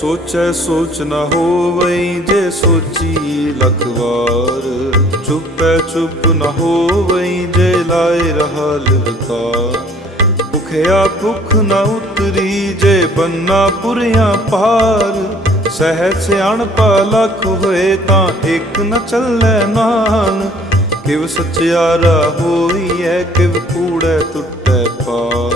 ਸੋਚੈ ਸੋਚ ਨ ਹੋਵਈ ਜੇ ਸੋਚੀ ਲਖ ਵਾਰ। ਚੁੱਪੈ ਚੁੱਪ ਨ ਹੋਵਈ ਜੇ ਲਾਏ ਰਹਾ ਲਿਵਤਾ ਭੁਖਿਆ ਭੁਖ ਨ ਉਤਰੀ ਜੇ ਬੰਨਾ ਪੁਰਿਆਂ ਪਾਰ। ਸਹਿਜ ਸਿਆਣਪਾ ਲਖ ਹੋਏ ਤਾਂ ਇੱਕ ਨ ਚੱਲੈ ਨਾਨ। ਕਿਵ ਸਚਿਆਰਾ ਹੋਈਐ, ਕਿਵ ਕੂੜੈ ਟੁੱਟੈ ਪਾਰ।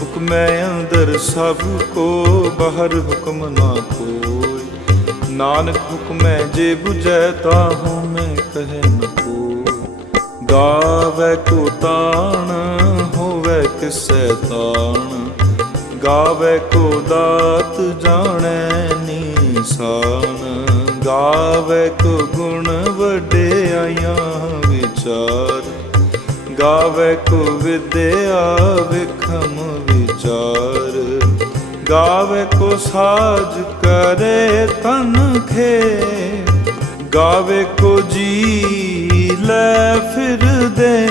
ਹੁਕਮੈ ਅੰਦਰ ਸਭ ਕੋ, ਬਾਹਰ ਹੁਕਮ ਨਾ ਕੋਈ। ਨਾਨਕ ਹੁਕਮੈ ਜੇ 부ਜੈ ਤਾਹੂ ਮੈਂ ਕਹਿ ਨ ਕੋ ਗਾਵੇ ਕੋ ਤਾਣ, ਹੋਵੇ ਕਿਸੈ ਤਾਣ। ਗਾਵੇ ਕੋ ਦਾਤ ਜਾਣੈ ਨੀਸਾਨ। ਗਾਵੇ ਕੋ ਗੁਣ ਵਡਿਆਈਆਂ ਵਿਚਾਰ। ਗਾਵੇ ਕੋ ਵਿਦਿਆ ਵਿਖਮ ਵਿਚਾਰ। ਗਾਵੇ ਕੋ ਸਾਜ ਕਰੇ ਤਨ ਖੇ ਗਾਵੇ ਕੋ ਜੀ ਲੈ ਫਿਰਦੇ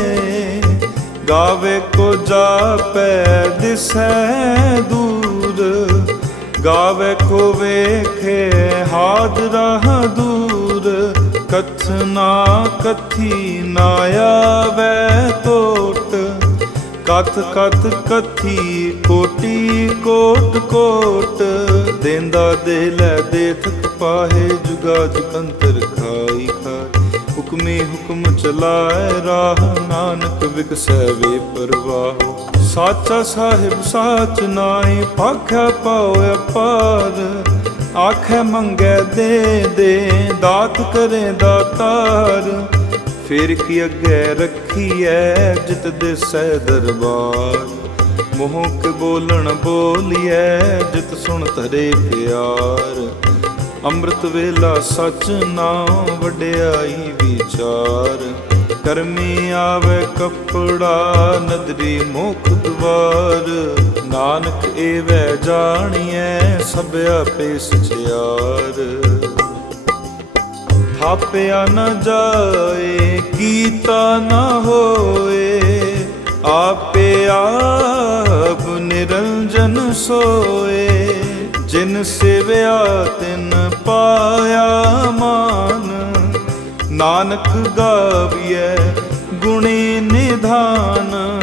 ਗਾਵੇ ਕੋ ਜਾਪੈ ਦਿਸੈ ਦੂਰ। ਗਾਵੇ ਕੋ ਵੇਖੇ ਹਾਦਰਾ ਦੂਰ ਕਥਨਾ ਕਥੀ ਨਾ ਆਵੇ ਟੋਟ ਕਥ ਕਥ ਕਥੀ ਕੋਟੀ ਕੋਟ ਕੋਟ ਦੇਂਦਾ ਦੇ ਲੈ ਦੇ ਥਕ ਪਾਹੇ ਜੁਗਾ ਜੁਗੰਤਰ ਖਾਈ ਖਾਈ। ਹੁਕਮੇ ਹੁਕਮ ਚਲਾਏ ਰਾਹ ਨਾਨਕ ਵਿਕਸੈ ਵੇ ਪਰਵਾਹ। ਸਾਚਾ ਸਾਹਿਬ ਸਾਚ ਨਾਹੀ ਪਾਖਿਆ ਪਾਉ ਅਪਾਰ। ਆਖੇ ਮੰਗੇ ਦੇ ਦੇ ਦਾਤ ਕਰੇ ਦਾਤਾਰ। ਫਿਰ ਕੀ ਅੱਗੇ ਰੱਖੀ ਰੱਖੀਐ ਜਿਤ ਦਿਸੈ ਦਰਬਾਰ? ਮੋਹ ਕੇ ਬੋਲਣ ਬੋਲੀਐ ਜਿਤ ਸੁਣ ਧਰੇ ਪਿਆਰ? ਅੰਮ੍ਰਿਤ ਵੇਲਾ ਸਚ ਨਾਮ ਵਡਿਆਈ ਵਿਚਾਰ। ਕਰਮੀ ਆਵੇ ਕਪੜਾ, ਨਦਰੀ ਮੁਖ ਦਵਾਰ। ਨਾਨਕ ਏਵੈ ਜਾਣੀਐ ਸਭ ਆਪੇ ਸਚਿਆਰ ਥਾਪਿਆ ਨਾ ਜਾਏ, ਕੀਤਾ ਨਾ ਹੋਏ, ਆਪੇ ਆਪ ਨਿਰੰਜਨ ਸੋਏ। ਜਿਨ ਸਿਵਿਆ, ਤਿਨ ਪਾਇਆ ਮਾਨ। ਨਾਨਕ ਗਾਵੀਐ ਗੁਣੀ ਨਿਧਾਨ।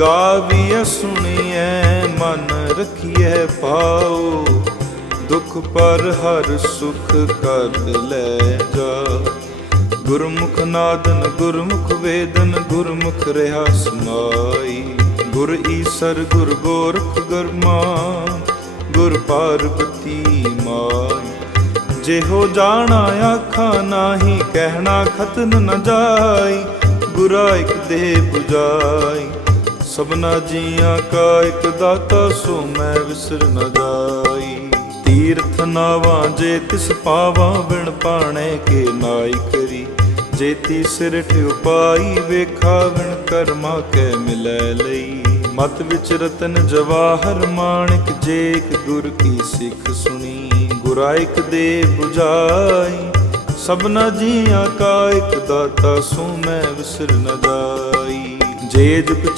ਗਾਵੀਐ, ਸੁਣੀਐ, ਮਨ ਰਖੀਐ, ਪਾਓ। ਦੁਖ ਪਰ ਹਰ ਸੁਖ ਕਰ ਲੈ ਜਾ। ਗੁਰਮੁਖ ਨਾਦਨ, ਗੁਰਮੁਖ ਵੇਦਨ, ਗੁਰਮੁਖ ਰਹਾ ਸਮਾਈ। ਗੁਰ ਈਸਰ, ਗੁਰ ਗੋਰਖ ਗਰਮਾ ਗੁਰ ਪਾਰਬਤੀ ਮਾਈ। ਜਿਹੋ ਜਾਣਾ ਆਖਾਂ ਨਾਹੀ, ਕਹਿਣਾ ਖਤਨ ਨ ਜਾਈ। ਗੁਰਾ ਇਕ ਦੇ 부ਜਾਈ ਸਭਨਾ ਜੀਆਂ ਕਾ ਇਕ ਦਾਤਾ ਸੋ ਮੈਂ ਵਿਸਰ ਨ ਜਾਈ। ਤੀਰਥ ਨਾਵਾਂ, ਜੇ ਤਿਸ ਪਾਵਾਂ ਬਿਨ ਪਾਣੇ ਕੇ ਨਾਈ ਕਰੀ। ਜੇਤੀ ਸਿਰ ਠਿਉ ਪਾਈ ਕਰਮਾ ਕੈ ਮਿਲੈ ਲਈ। ਮਤ ਵਿੱਚ ਰਤਨ ਜਵਾਹਰ ਮਾਣਿਕ ਜੇਕ ਗੁਰ ਕੀ ਸਿੱਖ ਸੁਣੀ। ਗੁਰਾਇਕ ਦੇ 부ਜਾਈ ਸਭਨਾ ਜੀਆਂ ਕਾ ਇੱਕ ਦਾਤਾ ਸੋ ਮੈਂ ਵਿਸਰ ਨ ਜਾਈ। ਜੇ ਜੁਗ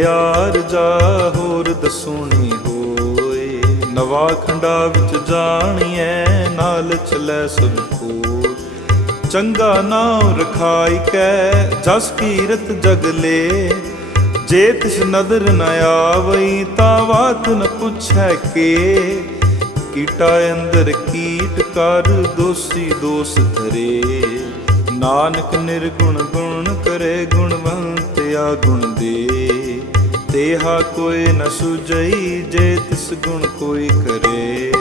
ਯਾਰ ਜਾ, ਹੋਰ ਦਸੂਣੀ ਨਵਾ ਖੰਡਾ ਵਿੱਚ ਜਾਣੀਐ, ਨਾਲ ਚਲੇ ਸਭ ਕੋਲ ਚੰਗਾ ਨਾਮ ਰਖਾਈ ਕੈ ਜਸ ਕੀਰਤ ਜਗ ਲੇ। ਜੇ ਤਿਸ ਨਦਰ ਨ ਆਵਈ, ਤਾਂ ਬਾਤ ਨ ਪੁੱਛੈ ਕੇ। ਕੀਟਾ ਅੰਦਰ ਕੀਟ ਕਰ, ਦੋਸੀ ਦੋਸ ਧਰੇ। ਨਾਨਕ ਨਿਰਗੁਣ ਗੁਣ ਕਰੇ, ਗੁਣਵੰਤ ਆ ਗੁਣ ਦੇ। ਤੇਹਾ ਕੋਈ ਨ ਸੁਜਈ ਜੇ ਤਿਸ ਗੁਣ ਕੋਈ ਕਰੇ।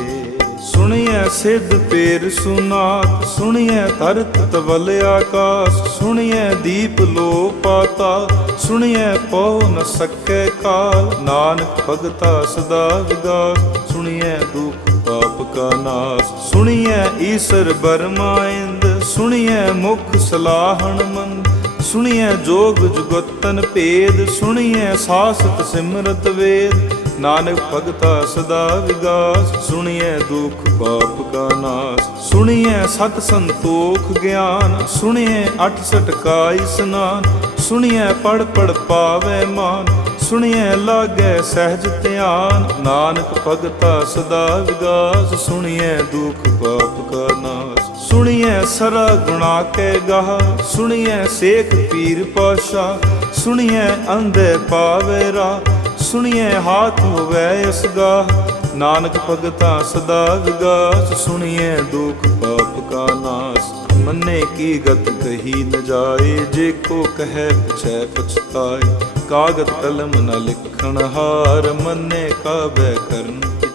ਸੁਣਿਐ ਸਿੱਧ ਪੇਰ ਸੁਨਾਤ ਸੁਣਿਐ ਧਰਤ ਤਵਲ ਆਕਾਸ, ਸੁਣੀਐ ਦੀਪ ਲੋ ਪਾਤਾ ਸੁਣੀਐ ਪਉ ਨ ਸਕੈ ਕਾਲ। ਨਾਨਕ ਭਗਤਾ ਸਦਾ ਵਿਗਾਸ, ਸੁਣੀਐ ਦੁਖ ਪਾਪ ਕਾ ਨਾਸ। ਸੁਣਿਐ ਈਸਰ ਬਰਮਾਇੰਦ ਸੁਣਿਐ ਮੁਖ ਸਲਾਹਣ ਮੰਦ ਸੁਣੀਐ ਜੋਗ ਜੁਗਤਨ ਭੇਦ, ਸੁਣੀਐ ਸਾਸਤ ਸਿਮਰਤ ਵੇਦ। ਨਾਨਕ ਭਗਤਾ ਸਦਾ ਵਿਗਾਸ, ਸੁਣੀਐ ਦੁਖ ਪਾਪ ਕਾ ਨਾਸ। ਸੁਣੀਐ ਸਤ ਸੰਤੋਖ ਗਿਆਨ, ਸੁਣੀਐ ਅਠ ਸਟ ਕਾ ਇਸਨਾਨ ਸੁਣੀਐ ਪੜ ਪੜ ਪਾਵੇ ਮਾਨ, ਸੁਣੀਐ ਲਾਗੈ ਸਹਿਜ ਧਿਆਨ। ਨਾਨਕ ਭਗਤਾ ਸਦਾ ਵਿਗਾਸ, ਸੁਣੀਐ ਦੁਖ ਪਾਪ ਕਾ ਨਾਸ। ਸੁਣੀਐ ਸਰਾ ਗੁਣਾ ਕੇ ਗਾਹ, ਸੁਣੀਐ ਸੇਖ ਪੀਰ ਪਾਸ਼ਾ, ਸੁਣੀਐ ਅੰਧੇ ਪਾਵੇ ਰਾ ਸੁਣੀਐ ਹਾਥ ਹੋਵੇ ਅਸਗਾ ਨਾਨਕ ਭਗਤਾ ਸਦਾ ਵਿਗਾਸ, ਸੁਣੀਐ ਦੁਖ ਪਾਪ ਕਾ ਨਾਸ। ਮੰਨੇ ਕੀ ਗਤ ਕਹੀ ਨ ਜਾਏ, ਜੇ ਕੋ ਕਹੈ ਪਛੈ ਪਛਤਾਏ। ਕਾਗਦ ਕਲਮ ਨ ਲਿਖਣ ਹਾਰ, ਮੰਨੇ ਕਾਬੈ ਕਰਨ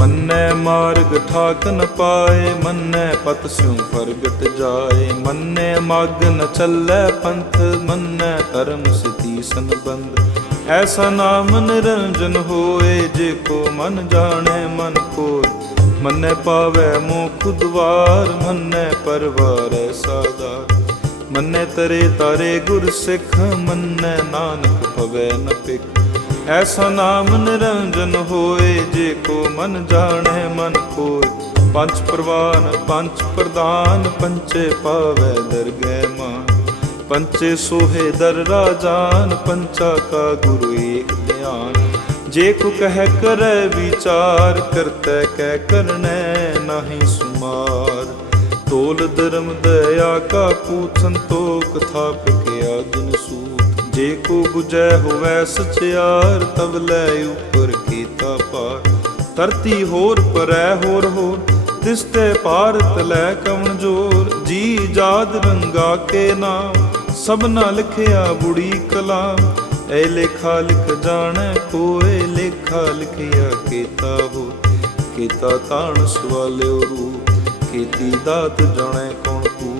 ਮਨ ਮੰਨੈ ਮਾਰਗ ਠਾਕ ਨ ਪਾਏ, ਮੰਨੈ ਪਤ ਸਿਉ ਪ੍ਰਗਟ ਜਾਏ। ਮੰਨੈ ਮਾਗ ਨ ਚੱਲੈ ਪੰਥ, ਮੰਨੈ ਧਰਮ ਸਤੀ ਸੰਬੰਧ। ਐਸਾ ਨਾਮ ਨਿਰੰਜਨ ਹੋਏ, ਜੇ ਕੋ ਮਨ ਜਾਣੈ ਮਨ ਕੋਇ ਮੰਨੈ ਪਾਵੈ ਮੋਖ ਦੁਆਰ, ਮੰਨੈ ਪਰਵਾਰੈ ਸਾਦਾਰ ਮੰਨੈ ਤਰੇ ਤਾਰੇ ਗੁਰ ਸਿੱਖ, ਮੰਨੈ ਨਾਨਕ ਭਵੈ ਨ ਪਿਖ ਐਸਾ ਨਾਮ ਨਿਰੰਜਨ ਹੋਏ, ਜੇ ਕੋ ਮਨ ਜਾਣੈ, ਮਨ ਕੋਇ। ਪੰਜ ਪ੍ਰਵਾਨ, ਪੰਜ ਪ੍ਰਦਾਨ, ਪੰਚੇ ਪਾਵੈ ਦਰਗਹਿ ਮਾਨ। ਪੰਚੇ ਸੋਹੇ ਦਰ ਰਾਜਾਨ, ਪੰਚਾ ਕਾ ਗੁਰੂ ਏਕ ਧਿਆਨ। ਜੇ ਕੋ ਕਹਿ ਕਰੈ ਵਿਚਾਰ, ਕਰਤੈ ਕਹਿ ਕਰਨੈ ਨਾਹੀ ਸੁਮਾਰ। ਤੋਲ ਧਰਮ ਦਇਆ ਕਾ ਪੂਤ ਸੰਤੋਖ ਥਾਪਿਆ ਦਿਨ ਸੂਤ ਜੇ ਕੋ 부ਜੈ ਹੋਵੈ ਸਚਿਆਰ ਤਬ ਲੈ ਉਪਰ ਕੀਤਾ ਪਾਰ। ਧਰਤੀ ਹੋਰ ਪਰੈ ਹੋਰ ਹੋਰ, ਤਿਸ ਤੇ ਭਾਰਤ ਲੈ ਕਵਣ ਜੋਰ। ਜੀ ਜਾਦ ਰੰਗਾ ਕੇ ਨਾਮ ਸਭਨਾ ਲਿਖਿਆ ਬੁੜੀ ਕਲਾ ਐ ਲੇਖਾ ਲਿਖ ਜਾਣੈ ਕੋਏ, ਲੇਖਾ ਲਿਖਿਆ ਕੀਤਾ ਹੋ ਕੀਤਾ ਤਾਣ ਸਵਾਲਿਓ ਰੂਪ, ਕੀਤੀ ਦਾਤ ਜਾਣੈ ਕੌਣ ਕੂਤ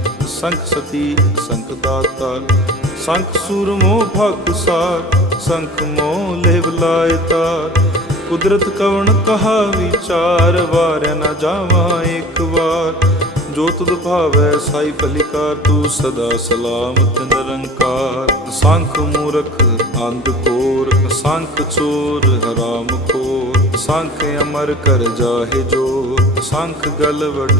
ਸੰਖ ਸਤੀ, ਸੰਖ ਦਾਤਾਰ, ਸੰਖ ਸੂਰ ਮੋਹ ਸਾਰ, ਸੰਖ ਮੋਹ ਲੇਵ ਲਾਇ ਤਾਰ। ਕੁਦਰਤ ਕਵਣ ਕਹਾ ਵਿਚਾਰ, ਵਾਰਿਆ ਨਾ ਜਾਵਾਂ ਇੱਕ ਵਾਰ। ਜੋ ਤੁਧ ਭਾਵੈ ਸਾਈ ਭਲਿਕਾਰ ਤੂੰ ਸਦਾ ਸਲਾਮਤ ਨਿਰੰਕਾਰ। ਸੰਖ ਮੂਰਖ ਅੰਧ ਕੋਰ, ਸੰਖ ਚੋਰ ਹਰਾਮ ਖੋਰ। ਸੰਖ ਅਮਰ ਕਰ ਜਾਹੇ ਜੋ ਸੰਖ ਗਲ ਵਡ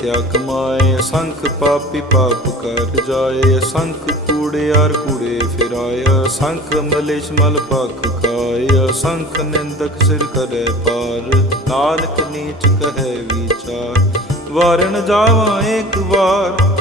ਤਿਆ ਕਮਾਏ ਸੰਖ ਪਾਪੀ ਪਾਪ ਕਰ ਜਾਏ, ਸੰਖ ਕੂੜਿਆਰ ਕੂੜੇ ਫਿਰਾਇਆ ਸੰਖ ਮਲੇਸ਼ ਮਲ ਪਖ ਖਾਇਆ ਸੰਖ ਨਿੰਦਕ ਸਿਰ ਕਰੇ ਪਾਰ, ਨਾਨਕ ਨੀਚ ਕਹੈ ਵਿਚਾਰ। ਵਾਰਨ ਜਾਵਾਂ ਇੱਕ ਵਾਰ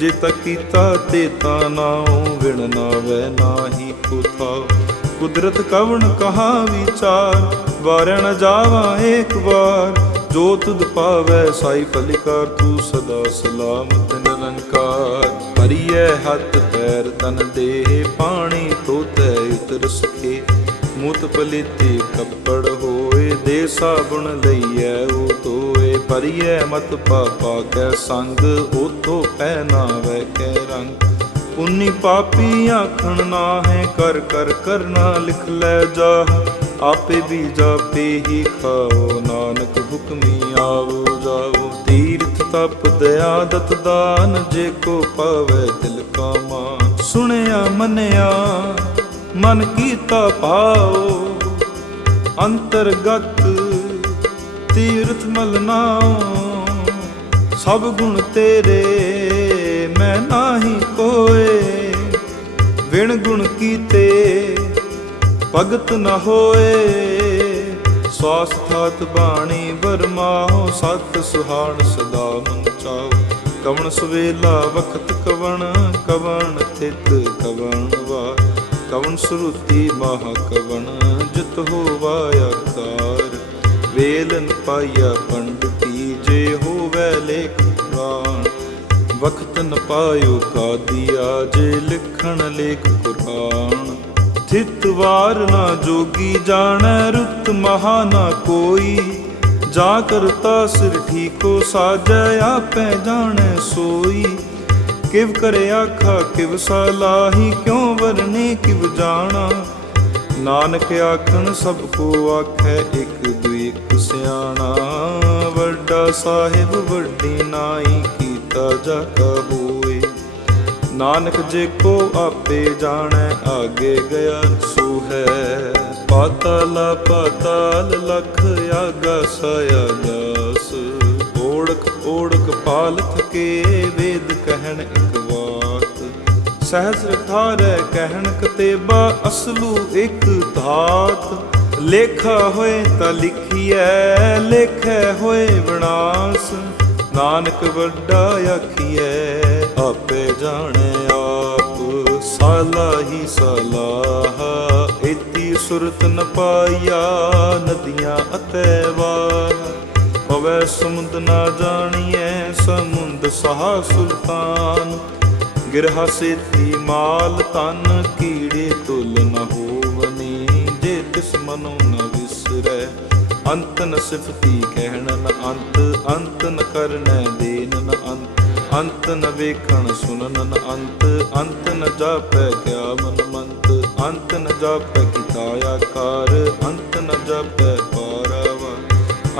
ਜੇ ਤਾ ਕੀਤਾ ਤੇ ਤਾ ਨਾਉ ਵਿਣ ਨਾਵੇ ਨਾਹੀ ਕੋ ਕੁਦਰਤ ਕਵਣ ਕਹਾ ਵਿਚਾਰ ਵਾਰਣ ਜਾਵਾ ਏਕ ਵਾਰ। ਜੋ ਤੁਧ ਪਾਵੈ ਸਾਈ ਫਲਿਕਾਰ, ਤੂੰ ਸਦਾ ਸਲਾਮਤ ਨਿਰੰਕਾਰ। ਭਰੀਐ ਹੱਥ, ਪੈਰ, ਤਨ, ਦੇਹ, ਪਾਣੀ ਤੋਤੈ ਉਤਰ ਸਕੇ ਮੁਤ ਪਲੀਤੇ ਕੱਪੜ ਹੋਏ ਦੇ ਸਾਬੁਣ ਲਈਐ, ਉਹ ਤੋਏ ਭਰੀਐ ਮਤ ਪਾਪਾ ਕੈ ਸੰਗ ਉਤੋ ਪਹਿਨਾਵੈ ਕੈ ਰੰਗ। ਪੁੰਨੀ ਪਾਪੀ ਆਖਣ ਨਾ ਹੈ ਕਰ ਕਰ ਕਰਨਾ ਲਿਖ ਲੈ ਜਾ। ਆਪੇ ਵੀ ਜਾਪੇ ਹੀ ਖਾਓ, ਨਾਨਕ ਹੁਕਮੀ ਆਵੋ ਜਾਵੋ ਤੀਰਥ ਤਪ ਦਇਆ ਦਤ ਦਾਨ, ਜੇ ਕੋ ਪਾਵੇ ਦਿਲ ਕਾ ਮਾਨ। ਸੁਣਿਆ, ਮੰਨਿਆ, ਮਨ ਕੀਤਾ ਪਾਓ ਅੰਤਰਗਤ ਤੀਰਥ ਮਲਨਾਓ ਸਭ ਗੁਣ ਤੇਰੇ, ਮੈਂ ਨਾਹੀ ਕੋਏ। ਵਿਣ ਗੁਣ ਕੀਤੇ ਭਗਤ ਨ ਹੋਏ। ਸਵਾਸ ਥਾਤ ਬਾਣੀ ਵਰਮਾਓ ਸਤ ਸੁਹਾਣ ਸਦਾ ਮਨ ਚਾਓ ਕਵਣ ਸਵੇਲਾ ਵਖਤ ਕਵਣ ਕਵਣ ਥਿਤ ਕਵਣ ਵਾ। ਕਵਣ ਸੁਰਤੀ ਮਹਾ ਕਵਣ, ਜਿਤ ਹੋਵਾ ਆਕਾਰ ਵੇਲਨ ਪਾਇਆ ਪੰਡਤੀ ਜੇ ਹੋਵੇ ਲੇਖ ਪੁਰਾਣ ਵਖਤ ਨ ਪਾਇਓ ਕਾਦੀਆ ਜੇ ਲਿਖਣ ਲੇਖ ਕੁਰਾਨ। ਥਿਤ ਵਾਰ ਨਾ ਜੋਗੀ ਜਾਣੈ ਰੁੱਤ ਮਹਾ ਨਾ ਕੋਈ, ਜਾ ਕਰਤਾ ਸਿਰ ਠੀਕੋ ਸਾਜੈ ਆਪੈ ਜਾਣੈ ਸੋਈ। ਕਿਵ ਕਰੇ ਆਖਾ ਕਿਵ ਸਲਾਹੀ ਕਿਉ ਵਰਨੇ ਕਿਵ ਜਾਣਾ? ਨਾਨਕ ਆਖਣ ਸਭ ਕੋ ਆਖੈ ਇੱਕ ਦੁਇ ਸਿਆਣਾ। ਵੱਡਾ ਸਾਹਿਬ ਵੱਡੀ ਨਾਈ ਕੀਤਾ ਜਾ ਕਾ ਹੋਏ। ਨਾਨਕ ਜੇ ਕੋ ਆਪੇ ਜਾਣੈ, ਆਗੇ ਗਿਆ ਸੋ ਹੈ। ਪਾਤਾਲ ਪਾਤਾਲ ਲਖ ਆਗਾ ਸਾਇਆ ਜਾਸ ਓੜਕ ਓੜਕ ਪਾਲ ਥਕੇ ਵੇਦ ਕਹਿਣ ਇਕ ਸਹਸਰ ਠਾਰੈ ਕਹਿਣ ਕਤੇਬਾ ਅਸਲੂ ਇੱਕ ਧਾਤ। ਲੇਖਾ ਹੋਏ ਤਾਂ ਲਿਖੀਐ, ਲੇਖੈ ਹੋਏ ਵਿਨਾਸ਼। ਨਾਨਕ ਵੱਡਾ ਆਖੀਐ, ਆਪੇ ਜਾਣੈ ਆਪ, ਸਾਲਾ ਹੀ ਸਲਾਹ। ਇਤੀ ਸੁਰਤ ਨ ਪਾਇਆ ਨਦੀਆਂ ਅਤੇ ਵਾਹ। ਪਵੈ ਸਮੁੰਦ ਨਾ ਜਾਣੀਐ, ਸਮੁੰਦ ਸਹਾ ਸੁਲਤਾਨ। ਗਿਰਹ ਸੇਤੀ ਮਾਲ ਤਨ ਕੀੜੇ ਤੁਲ ਨ ਹੋਵਨੀ, ਜੇ ਤਿਸ ਮਨੋ ਨ ਵਿਸਰੈ, ਅੰਤ ਨ ਸਿਫਤੀ ਕਹਿਣ ਨ ਅੰਤ ਅੰਤ ਨ ਕਰਨੈ ਦੇਨ ਨ ਅੰਤ ਅੰਤ ਨ ਵੇਖਣ ਸੁਨਨ ਨ ਅੰਤ ਅੰਤ ਨ ਜਾਪੈ ਕਿਆ ਮਨ ਮੰਤ ਅੰਤ ਨ ਜਾਪੈ ਕੀਤਾ ਆਕਾਰ, ਅੰਤ ਨ ਜਾਪੈ ਪਾਰਾਵਾ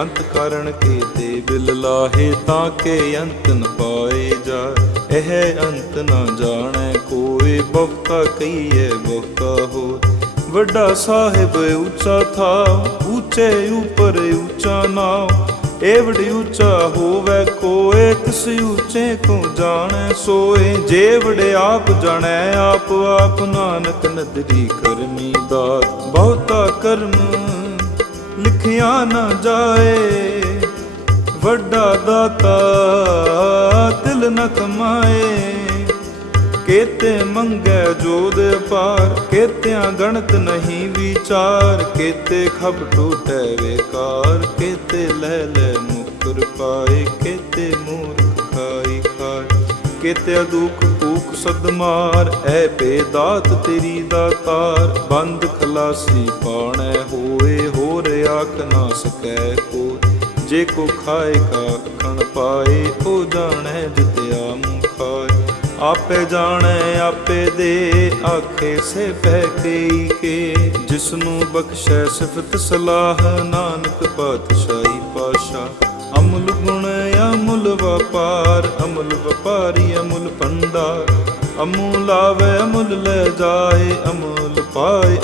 ਅੰਤ ਕਰਨ ਕੇ ਤੇ ਬਿਲ ਲਾਹੇ ਤਾਂ ਕੇ ਅੰਤ ਨ ਪਾਏ ਜਾ ਇਹ ਅੰਤ ਨ ਜਾਣੈ, ਕੋਈ ਬਹੁਤਾ ਕਹੀਏ, ਬਹੁਤਾ ਹੋ ਵੱਡਾ ਸਾਹਿਬ ਉੱਚਾ ਥਾ ਉੱਚੇ ਉਪਰ ਉੱਚਾ ਨਾਮ ਏਵੜ ਉੱਚਾ ਹੋਵੇ, ਕੋਏ ਤਿਸ ਉੱਚੇ ਕੋ ਜਾਣੈ, ਸੋਏ। ਜੇਵੜ ਆਪ ਜਾਣੈ, ਆਪ ਆਪ ਨਾਨਕ ਨਦਰੀ ਕਰਮੀ ਦਾ। ਬਹੁਤਾ ਕਰਮ ਲਿਖਿਆ ਨਾ ਜਾਏ। ਵੱਡਾ ਦਾਤਾ ਤਿਲ ਨ ਕਮਾਏ। ਕੇਤੇ ਮੰਗੈ ਜੋਦ ਪਾਰ ਕੇਤਿਆਂ ਗਣਤ ਨਹੀਂ ਵਿਚਾਰ। ਕੇਤੇ ਖਬ ਟੂਟੈ ਵੇਕਾਰ, ਕੇਤੇ ਲੈ ਲੈ ਮੁਕਰ ਪਾਏ। ਕੇਤੇ ਮੂਰਖ ਖਾਈ ਖਾਏ ਕੇਤੇ ਦੁਖ ਭੂਖ ਸਦਮਾਰ ਐ ਪੇ ਦਾਤ ਤੇਰੀ ਦਾਤਾਰ ਬੰਦ ਖਲਾਸੀ ਪਾਣੈ ਹੋਏ, ਹੋਰ ਆਖ ਨਾ ਸਕੈ ਕੋ ਜੇ ਕੋ ਖਾਏ ਕਾ ਪਾਏ, ਉਹ ਜਾਣੈ ਜਿਤਿਆ ਮੂੰ ਖਾਏ ਆਪੇ ਜਾਣੈ, ਆਪੇ ਦੇ, ਆਖੇ ਸੇ ਪਹਿ ਕਈ ਕੇ। ਜਿਸਨੂੰ ਬਖਸ਼ੈ ਸਿਫਤ ਸਲਾਹ, ਨਾਨਕ ਪਾਤਸ਼ਾਹੀ ਪਾਸ਼ਾ। ਅਮੁਲ ਗੁਣ ਅਮੁਲ ਵਪਾਰ, ਅਮੁਲ ਵਪਾਰੀ ਅਮੁਲ ਭੰਡਾਰ। ਅਮੁਲ ਆਵੇ, ਅਮੁਲ ਲੈ ਜਾਏ, ਅਮੁਲ ਪਾਏ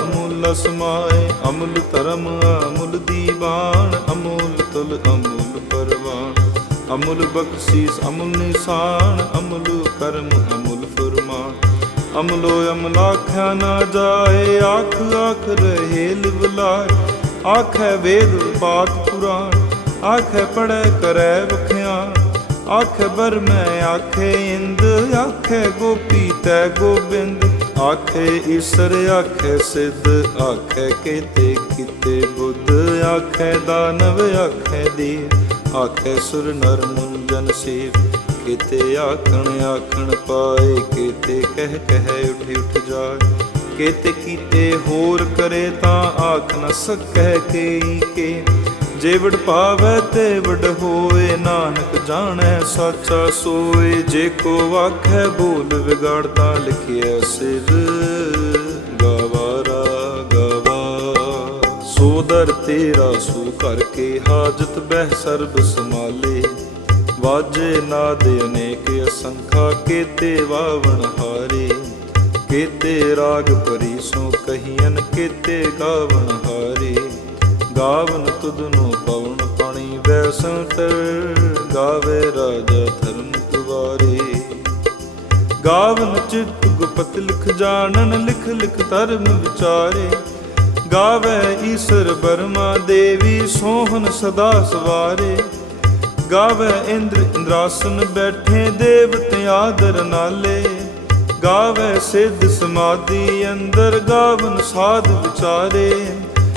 ਅਮੁਲ ਸਮਾਏ ਅਮੁਲ ਧਰਮ ਅਮੁਲ ਦੀਵਾਨ, ਅਮੁਲ ਤੁਲ ਅਮੁਲ ਪਰਵਾਨ। ਅਮੁਲ ਬਖਸ਼ੀਸ, ਅਮੁਲ ਨਿਸ਼ਾਨ, ਅਮੁਲ ਕਰਮ, ਅਮੁਲ ਫਰਮਾਨ। ਅਮਲੋ ਅਮਲਾਖਿਆ ਨਾ ਜਾਏ, ਆਖ ਆਖ ਰਹੇ ਲਿਵਲਾਏ ਆਖੈ ਵੇਦ ਪਾਤ ਪੁਰਾਣ ਆਖੈ ਪੜੈ ਕਰੈ ਵਖਿਆਨ। ਆਖੈ ਬਰਮੈ ਆਖੇ ਇੰਦ, ਆਖੈ ਗੋਪੀ ਤੈ ਗੋਬਿੰਦ। ਆਖੇ ਈਸ਼ਰ, ਆਖੇ ਸਿੱਧ, ਆਖੈ ਕੀਤੇ ਕੀਤੇ ਬੁੱਧ, ਆਖੈ ਦਾਨਵ, ਆਖੈ ਦੀ ਆਖੈ ਸੁਰ ਨਰ ਮੁੰਜਨ ਸੇਵ ਕੀਤੇ ਆਖਣ ਆਖਣ ਪਾਏ, ਕਿਤੇ ਕਹਿ ਕਹਿ ਉਠ ਉਠ ਜਾਏ। ਕਿਤੇ ਕੀਤੇ ਹੋਰ ਕਰੇ ਤਾਂ ਆਖ ਨ ਸਕੈ ਕੇਈ ਕੇ ਜੇ ਵਡ ਪਾਵੈ ਤੇ ਵਡ ਹੋਏ, ਨਾਨਕ ਜਾਣੈ, ਸਾਚਾ ਸੋਏ। ਜੇ ਕੋ ਆਖੈ, ਬੋਲ ਵਿਗੜਦਾ ਲਿਖਿਆ ਸਿਰ। ਗਵਾਰਾ ਗਵਾ। ਸੋਦਰ ਤੇਰਾ ਸੋ ਕਰਕੇ ਹਾਜਤ ਬਹਿ ਸਰਬ ਸਮਾਲੇ ਵਾਜੇ ਨਾਦ ਅਨੇਕ ਅਸੰਖਾ, ਕੇਤੇ ਵਾਵਣ ਹਾਰੇ। ਕੇਤੇ ਰਾਗ ਪਰੀ ਸੋ ਕਹੀਨ ਕੇਤੇ ਗਾਵਣ ਹਾਰੇ। ਗਾਵਨ ਤੁਧਨੋ ਪਵਨ ਪਾਣੀ ਵੈਸੰਤਰ ਗਾਵੇ ਰਾਜਾ ਧਰਮ ਤੁਵਾਰੇ ਗਾਵਨ ਚਿਤ ਗੁਪਤ ਲਿਖ ਜਾਣਨ, ਲਿਖ ਲਿਖ ਧਰਮ ਵਿਚਾਰੇ। ਗਾਵੇ ਈਸ਼ਰ ਬਰਮਾ ਦੇਵੀ ਸੋਹਨ ਸਦਾ ਸਵਾਰੇ। ਗਾਵੇ ਇੰਦਰ ਇੰਦਰਾਸਨ ਬੈਠੇ, ਦੇਵਤ ਆਦਰ ਨਾਲੇ। ਗਾਵੇ ਸਿੱਧ ਸਮਾਧੀ ਅੰਦਰ, ਗਾਵਨ ਸਾਧ ਵਿਚਾਰੇ।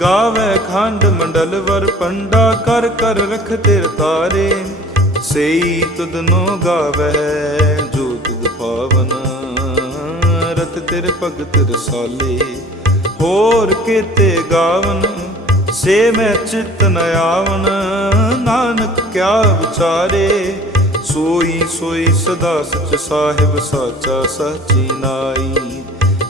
ਗਾਵੈ ਖੰਡ ਮੰਡਲ ਵਰ ਪੰਡਾ ਕਰ ਕਰ ਰਖ ਤੇਰ ਤਾਰੇ। ਸਈ ਤੁਧਨੋ ਗਾਵੈ ਜੋ ਤੁਧ ਪਾਵਨ। ਰਤ ਤੇਰੇ ਭਗਤ ਰਸਾਲੇ, ਹੋਰ ਕੀਤੇ ਗਾਵਨ। ਸੇ ਮੈਂ ਚਿਤ ਨ ਆਵਨ, ਨਾਨਕ ਕਿਆ ਵਿਚਾਰੇ। ਸੋਈ ਸੋਈ ਸਦਾ ਸਚ ਸਾਹਿਬ ਸਾਚਾ ਸਾਚੀ ਨਾਈ।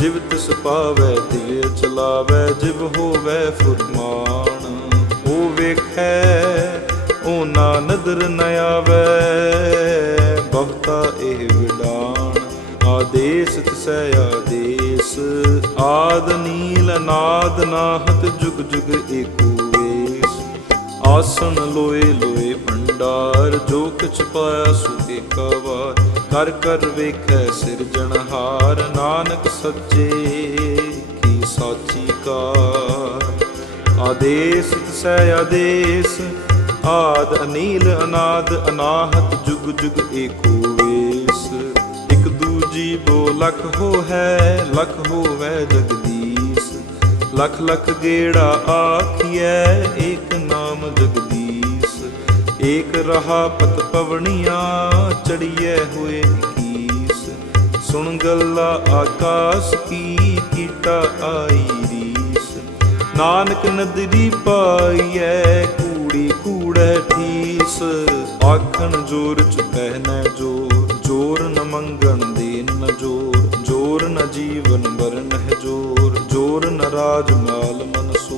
ਜਿਵ ਤਿਸ ਪਾਵੈ ਤਿਵ ਚਲਾਵੈ ਜਿਵ ਹੋਵੈ ਫੁਰਮਾਨ। ਉਹ ਵੇਖੈ ਉਹ ਨਾ ਨਦਰ ਨ ਆਵੈ ਬਹੁਤਾ ਇਹ ਵਿਡਾਨ ਆਦੇਸ ਤਿਸੈ ਆਦੇਸ, ਆਦ ਨੀਲ ਨਾਦ ਨਾਹਤ ਜੁਗ ਜੁਗ ਏਕੋ ਵੇਸ। ਆਸਣ ਲੋਏ ਲੋਏ ਭੰਡਾਰ ਜੋ ਕਿਛ ਪਾਇਆ ਸੋ ਏਕਾ ਵਾਰ। ਕਰ ਕਰ ਵੇਖੈ ਸਿਰਜਣਹਾਰ ਨਾਨਕ ਸੱਚੇ ਕੀ ਸਾਚੀ ਕਾਰ। ਆਦੇਸ ਤਿਸੈ ਆਦੇਸ, ਆਦ ਅਨੀਲ ਅਨਾਦ, ਅਨਾਹਤ ਜੁਗ ਜੁਗ ਏਕੋ ਵੇਸ। ਇਕ ਦੂਜੀ ਬੋ ਲਖ ਹੋ ਹੈ ਲਖ ਹੋਵੈ ਜਗਦੀਸ਼। ਲਖ ਲਖ ਗੇੜਾ ਆਖੀਐ, ਏਕ ਨਾਮ ਜਗਦੀਸ਼। ਏਕ ਰਹਾ ਪਤ ਪਵਣੀਆਂ, ਚੜੀਐ ਹੋਏ ਕੀਸ। ਸੁਣ ਗੱਲਾ ਆਕਾਸ ਕੀ ਕੀ ਆਈ ਰੀਸ। ਨਾਨਕ ਨਦਰੀ ਪਾਈਐ, ਕੂੜੀ ਕੂੜੈ ਠੀਸ। ਆਖਣ ਜੋਰ ਚ ਪਹਿਨੈ ਜੋਰ ਜੋਰ ਨ ਮੰਗਣ ਦੇਨ ਨ ਜੋਰ ਜੋਰ ਨ ਜੀਵਨ ਮਰਨ ਹੈ ਜੋਰ ਜੋਰ ਨ ਰਾਜ ਮਾਲ ਮਨਸੂ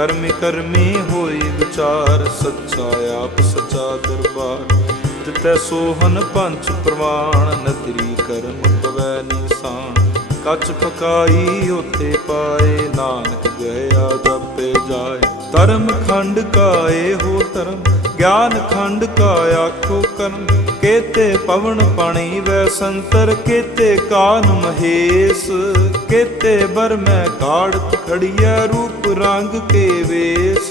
ਕਰਮੀ ਕਰਮੀ ਹੋਈ ਵਿਚਾਰ, ਸੱਚਾ ਆਪ, ਸੱਚਾ ਦਰਬਾਰ। ਤਿਤੈ ਸੋਹਨ ਪੰਚ ਪ੍ਰਵਾਣ ਨਤਰੀ ਕਰਮ ਪਵੈ ਨਿਸ਼ਾਨ। ਕੱਚ ਪਕਾਈ ਉਥੇ ਪਾਏ, ਨਾਨਕ ਗਿਆ ਜਪੇ ਜਾਏ। ਧਰਮ ਖੰਡ ਕਾਏ ਹੋ ਧਰਮ ਗਿਆਨ ਖੰਡ ਕਾ ਆਖੋ ਕਰਮ, ਕੇਤੇ ਪਵਨ ਪਾਣੀ ਵੈ ਸੰਤਰ, ਕੇਤੇ ਕਾਨ ਮਹੇਸ਼, ਕੇਤੇ ਬਰ ਮੈਂ ਕਾੜਤ ਖੜੀਐ ਰੂਪ ਰੰਗ ਕੇ ਵੇਸ।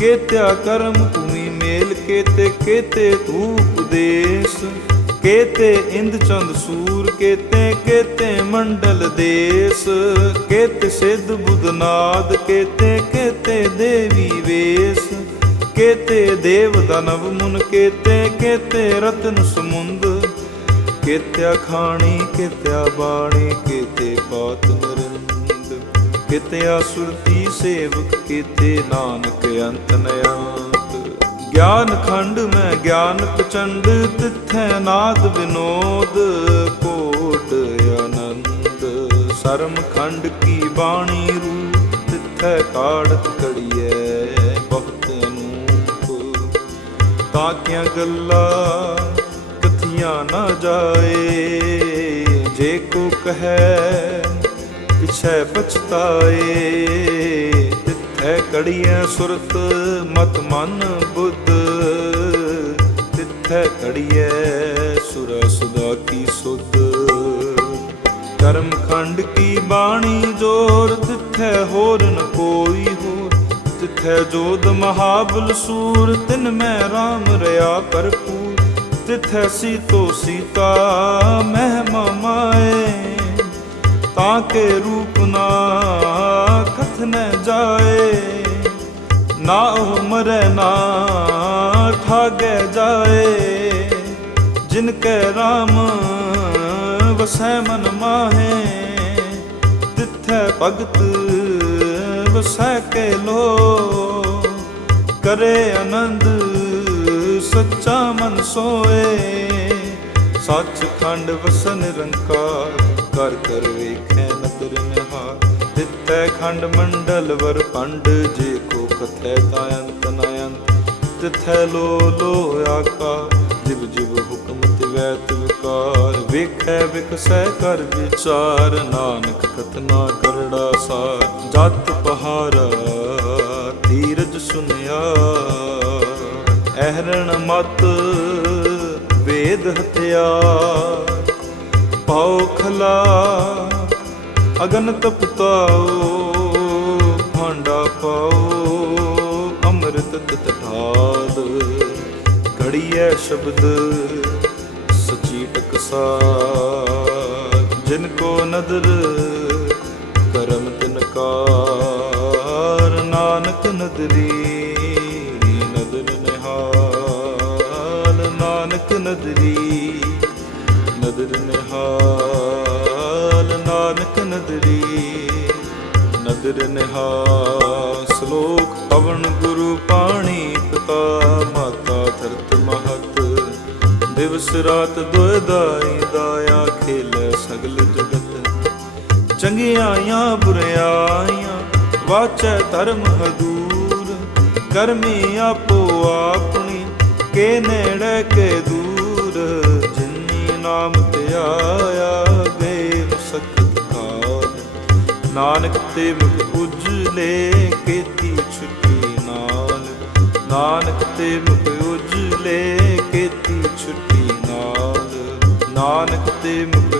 ਕੇਤਿਆ ਕਰਮ ਭੂਮੀ ਮੇਲ ਕੇਤੇ ਕੇਤੇ ਧੂਪ ਦੇਸ। ਕੇਤੇ ਇੰਦ ਚੰਦ ਸੂਰ ਕੇਤੇ ਕੇਤੇ ਮੰਡਲ ਦੇਸ। ਕੇਤੇ ਸਿੱਧ ਬੁੱਧਨਾਦ ਕੇਤੇ ਕੇਤੇ ਦੇਵੀ ਵੇਸ। ਕੇਤੇ ਦੇਵ ਦਨਵ ਮੁਨ ਕੇਤੇ ਕੇਤੇ ਰਤਨ ਸਮੁੰਦ। ਕੇਤਿਆ ਖਾਣੀ, ਕੇਤਿਆ ਬਾਣੀ, ਕੇਤੇ ਪਾਤ ਨਰਿੰਦ। ਕੇਤਿਆ ਸੁਰਤੀ ਸੇਵਕ, ਕੇਤੇ ਨਾਨਕ ਅੰਤ ਨਿਆਤ। ਗਿਆਨ ਖੰਡ ਮੈਂ ਗਿਆਨ ਪ੍ਰਚੰਡ ਤਿਥੈ ਨਾਦ ਵਿਨੋਦ, ਕੋਟ ਆਨੰਦ। ਸਰਮ ਖੰਡ ਕੀ ਬਾਣੀ ਰੂਪ, ਤਿਥੈ ਕਾੜਤ ਕੜੀਐ। ਤਾਂ ਕਿਆਂ ਗੱਲਾਂ ਕਥੀਆਂ ਨਾ ਜਾਏ। ਜੇ ਕੋ ਕਹੈ, ਪਿਛੈ ਪਛਤਾਏ। ਤਿੱਥੈ ਕੜੀਐ ਸੁਰਤ, ਮਤ ਮਨ ਬੁੱਧ। ਤਿੱਥੈ ਕੜੀਐ ਸੁਰ ਸੁਦਾ ਕੀ ਸੁਧ। ਕਰਮ ਖੰਡ ਕੀ ਬਾਣੀ ਜੋਰ, ਤਿੱਥੈ ਹੋਰ ਨ ਕੋਈ ਹੋ। ਤਿੱਥੈ ਜੋਦ ਮਹਾਬਲ ਸੂਰ, ਤਿਨ ਮੈਂ RAM ਰਿਆ ਭਰਪੂਰ ਤਿਥੈ ਸੀਤੋ ਸੀਤਾ ਮਹਿਮਾ ਮਾਏ। ਤਾਂ ਕੇ ਰੂਪ ਨਾ ਕਥਨੈ ਜਾਏ। ਨਾ ਉਹ ਮਰੈ ਨਾ ਠਾਗੈ ਜਾਏ। ਜਿਨ ਕੈ RAM ਵਸੈ ਮਨ ਮਾਹੇ। ਤਿੱਥੈ ਭਗਤ ਵਸੈ ਲੋ। ਕਰੇ ਆਨੰਦ, ਸੱਚਾ ਮਨ ਸੋਏ। ਸੱਚ ਖੰਡ ਵਸਨ ਨਿਰੰਕਾਰ ਕਰ ਕਰ ਵੇਖੈ ਨਦਰ ਨਿਹਾਰ। ਤਿੱਥੈ ਖੰਡ ਮੰਡਲ ਵਰ ਪੰਡ, ਜੇ ਕੋ ਕਥੈ ਤਾ ਅੰਤ ਨ ਅੰਤ। ਤਿੱਥੈ ਲੋ ਲੋ ਆਕਾਰ, ਜਿਵ ਜਿਵ ਹੁਕਮ ਤਿਵੈ ਤਿਵਕਾਰ ਵੇਖੈ ਵਿਕਸੈ ਕਰ ਵਿਚਾਰ, ਨਾਨਕ ਕਥਨਾ ਕਰੜਾ ਸਾਰ। ਜਤ ਪਹਾਰਾ ਧੀਰਜ ਸੁਨਿਆ। ਅਹਰਣ ਮਤ, ਵੇਦ ਹਥਿਆਰ ਪਾਉ ਖਲਾ ਅਗਨ ਤਪਤਾਓ ਭਾਂਡਾ ਪਾਓ, ਅੰਮ੍ਰਿਤ ਤਤ ਢਾਲ ਘੜੀਐ ਸ਼ਬਦ, ਸਚੀ ਟਕਸਾ ਜਿਨ ਕੋ ਨਦਰ ਨਦਰੀ ਨਦਰ ਨਿਹਾਲ, ਨਾਨਕ ਨਦਰੀ ਨਦਰ ਨਿਹਾਲ, ਨਾਨਕ ਨਦਰੀ ਨਦਰ ਨਿਹਾਲ, ਸ਼ਲੋਕ ਪਵਨ ਗੁਰੂ ਪਾਣੀ ਪਿਤਾ, ਮਾਤਾ ਧਰਤ ਮਹਤ। ਦਿਵਸ ਰਾਤ ਦੁਇ ਦਾਈ ਦਾਇਆ ਖੇਲੇ ਸਗਲ ਜਗਤ। ਚੰਗਿਆਈਆਂ ਬੁਰਿਆਈਆਂ ਵਾਚੈ ਧਰਮ ਹਦੂਰ ਕਰਮੀ ਆਪੋ ਆਪਣੀ, ਕੇ ਨੇੜੇ ਕੇ ਦੂਰ, ਜਿਨੀ ਨਾਮ ਤੇ ਆਇਆ ਗਏ ਕਾਲ ਨਾਨਕ ਤੇ ਮੁਖ ਉਜਲੇ ਕੀਤੀ ਛੁੱਟੀ ਨਾਲ। ਨਾਨਕ ਤੇ ਮੁਖ ਉਜਲੇ ਕੀਤੀ ਛੁੱਟੀ ਨਾਲ। ਨਾਨਕ ਤੇ ਮੁਖ